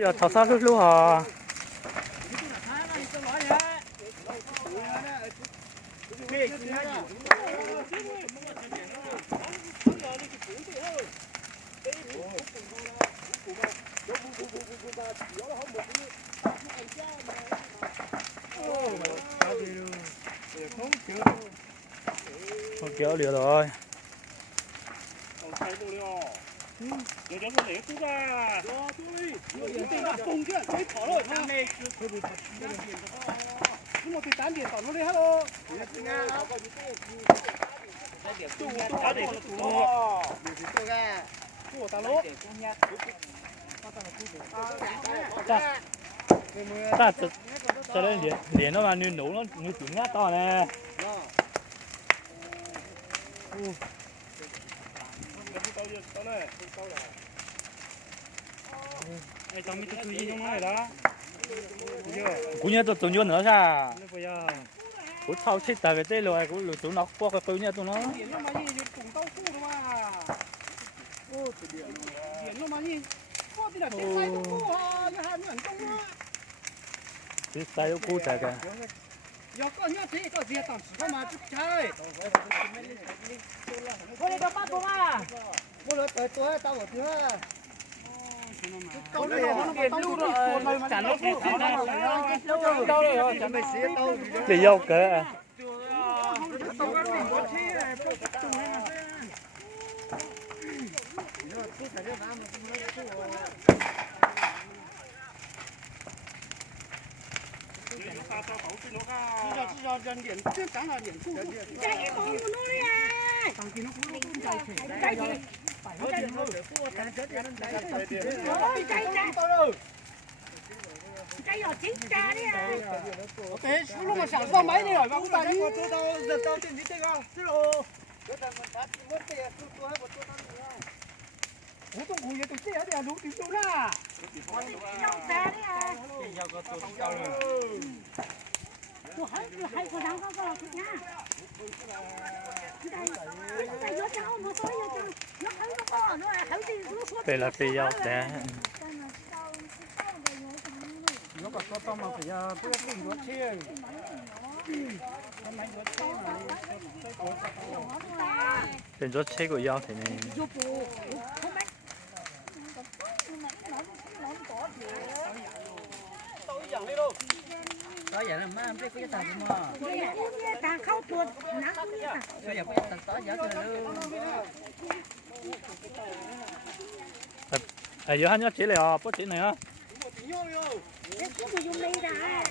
bây giờ thọ sao lúc lúc hả không kéo liền rồi有两个内裤啊！有这个风卷可以跑了，他们我对单点到那里哈喽。打点哦，我打喽。ta cho nên liền nó mà như nổ nó như tiếng ngát to nè ai trong cái túi trong này đó cũng như tụi nhon nữa sao cũng thâu chết tại cái tê rồi cũng lụt tụi nó qua cái túi như tụi nó cái tay cũ chạy kìa有个人这个别当时个嘛就开。我那个八公啊，我来带多带我听。我那个路了，咱那个到了，咱们谁到？ để dâu kìa cái giò chín cha đấy à. Ok, lúc mà sản xuất máy đi rồi mà cũng tại đi. Tao trên đi chơi không? Chứ đâu. Ủa tôi ngồi vậy tôi chơi ở đây đủ tiền luôn à. Dâu cha đấy à. Tôi hay có đáng có nha. Đây vô cháu nó có vô cháu. Nó thấy nó có nó là thấy tiền nó có. đây là cây dâu để Nó có tao mà phải tôi không có chơi. bên chỗ chế của dâu thì này Có vậy là má em biết có cái tàu không mà. Ta khâu tuột nắng. Bây giờ có cái tàu tối giờ rồi luôn. à giờ hắn nhớ chỉ là bớt chỉ này á Cái dùng đi đã.